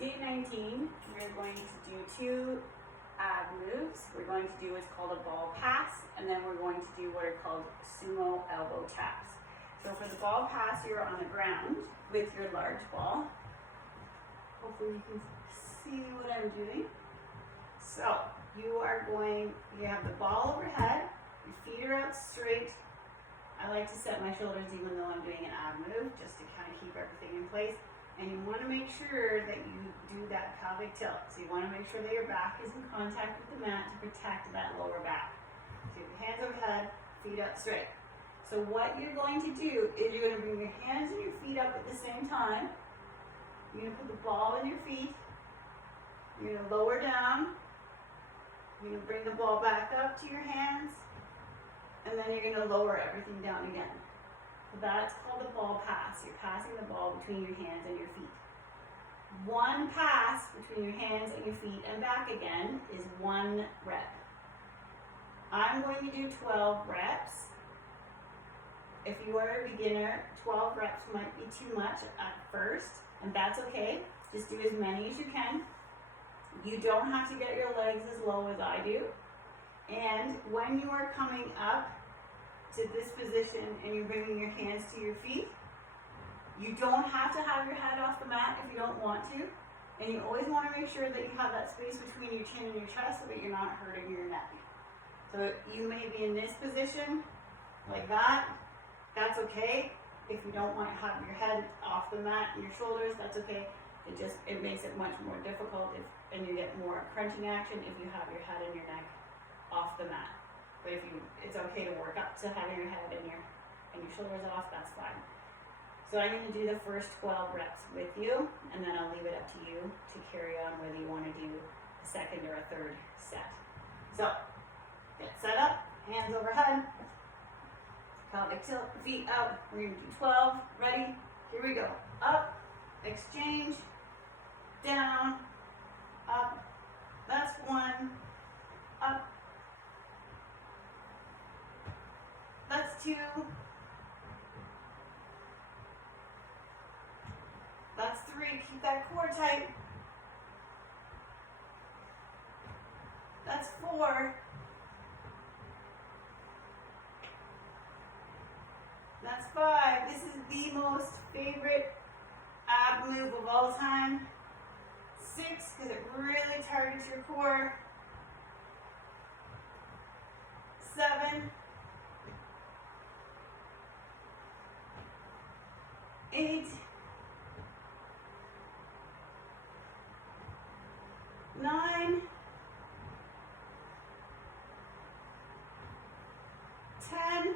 Day 19, we're going to do 2 ab moves. We're going to do what's called a ball pass, and then we're going to do what are called sumo elbow taps. So for the ball pass, you're on the ground with your large ball. Hopefully you can see what I'm doing. So you have the ball overhead, your feet are out straight. I like to set my shoulders even though I'm doing an ab move, just to kind of keep everything in place. And you want to make sure that you do that pelvic tilt. So you want to make sure that your back is in contact with the mat to protect that lower back. So you have your hands overhead, feet up straight. So what you're going to do is you're going to bring your hands and your feet up at the same time. You're going to put the ball in your feet. You're going to lower down. You're going to bring the ball back up to your hands. And then you're going to lower everything down again. So that's called the ball pass. You're passing the ball between your hands and your feet. One pass between your hands and your feet and back again is 1 rep. I'm going to do 12 reps. If you are a beginner, 12 reps might be too much at first, and that's okay. Just do as many as you can. You don't have to get your legs as low as I do. And when you are coming up to this position and you're bringing your hands to your feet, you don't have to have your head off the mat if you don't want to. And you always want to make sure that you have that space between your chin and your chest so that you're not hurting your neck. So you may be in this position like that. That's okay. If you don't want to have your head off the mat and your shoulders, that's okay. It makes it much more difficult and you get more crunching action if you have your head and your neck off the mat. But it's okay to work up to having your head and your shoulders off, that's fine. So I'm going to do the first 12 reps with you, and then I'll leave it up to you to carry on whether you want to do a second or a third set. So, get set up, hands overhead, pelvic tilt, feet out. We're going to do 12. Ready? Here we go. Up, exchange, down, up. That's 1. Up. That's 2. That's 3. Keep that core tight. That's 4. That's 5. This is the most favorite ab move of all time. 6, because it really targets your core. 7. 8, 9, 10,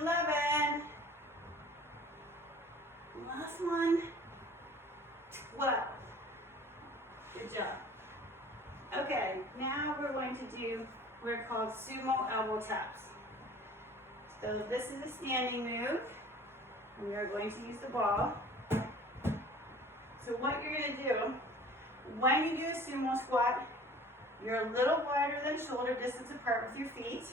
11, last one, 12. Good job. Okay, now we're going to do what are called sumo elbow taps. So this is a standing move. We are going to use the ball. So what you're going to do, when you do a sumo squat, you're a little wider than shoulder distance apart with your feet.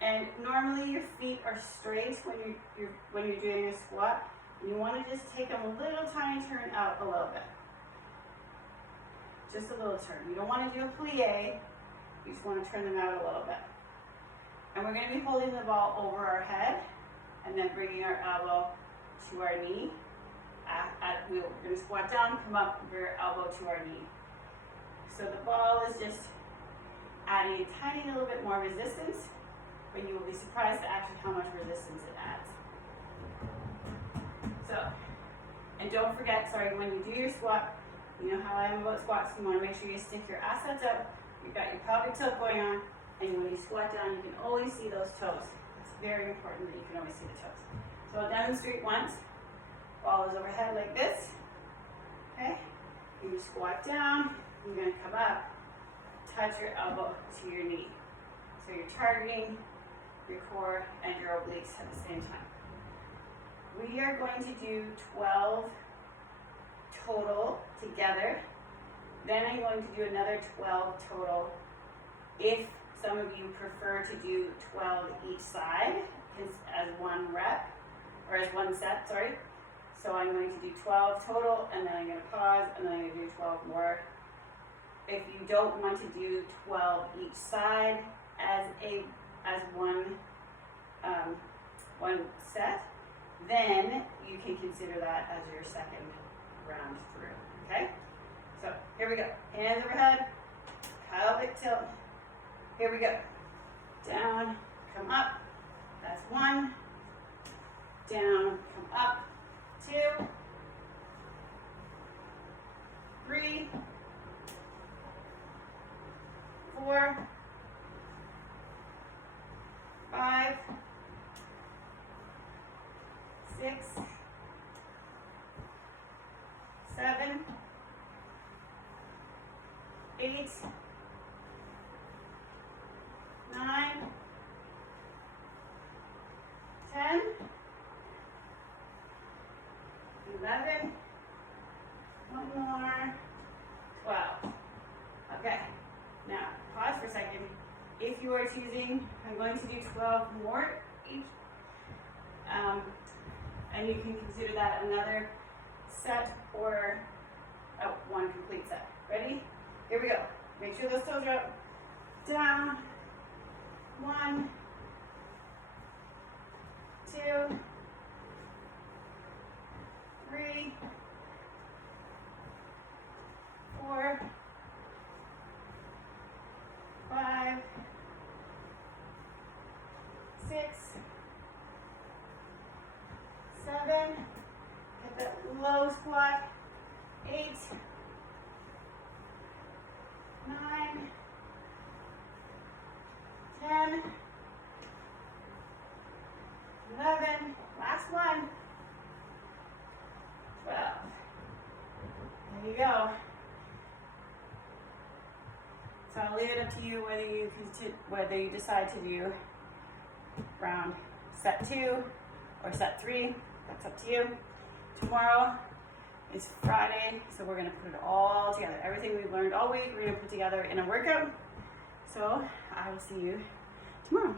And normally your feet are straight when you're doing a squat. You want to just take them a little tiny turn out a little bit. Just a little turn. You don't want to do a plie. You just want to turn them out a little bit. And we're going to be holding the ball over our head and then bringing our elbow to our knee. We're going to squat down, come up, bring our elbow to our knee. So the ball is just adding a tiny little bit more resistance, but you will be surprised at actually how much resistance it adds. So, and don't forget, when you do your squat, you know how I am about squats, you want to make sure you stick your assets out, you've got your pelvic tilt going on, and when you squat down, you can always see those toes. It's very important that you can always see the toes. So I'll demonstrate once. Ball is overhead like this. Okay? You squat down, you're going to come up, touch your elbow to your knee. So you're targeting your core and your obliques at the same time. We are going to do 12 total together. Then I'm going to do another 12 total. If some of you prefer to do 12 each side as 1 rep, or as one set, sorry. So I'm going to do 12 total, and then I'm going to pause, and then I'm going to do 12 more. If you don't want to do 12 each side as one set, then you can consider that as your second round through. Okay? So here we go. Hands overhead, pelvic tilt. Here we go. Down, come up. That's 1. Down, come up. 2, 3, 4, 5, 6, 7, 8, 9, 10, 11, one more, 12. Okay, now pause for a second. If you are choosing, I'm going to do 12 more each, and you can consider that another set or one complete set. Ready? Here we go. Make sure those toes are up. Down. 1, 2, 3, 4, 5, 6, 7, hit that low squat, 8, 9, 10, 11, last one, 12. There you go. So I'll leave it up to you whether you decide to do round set 2 or set 3. That's up to you. Tomorrow is Friday, so we're going to put it all together. Everything we've learned all week, we're going to put together in a workout. So I will see you tomorrow.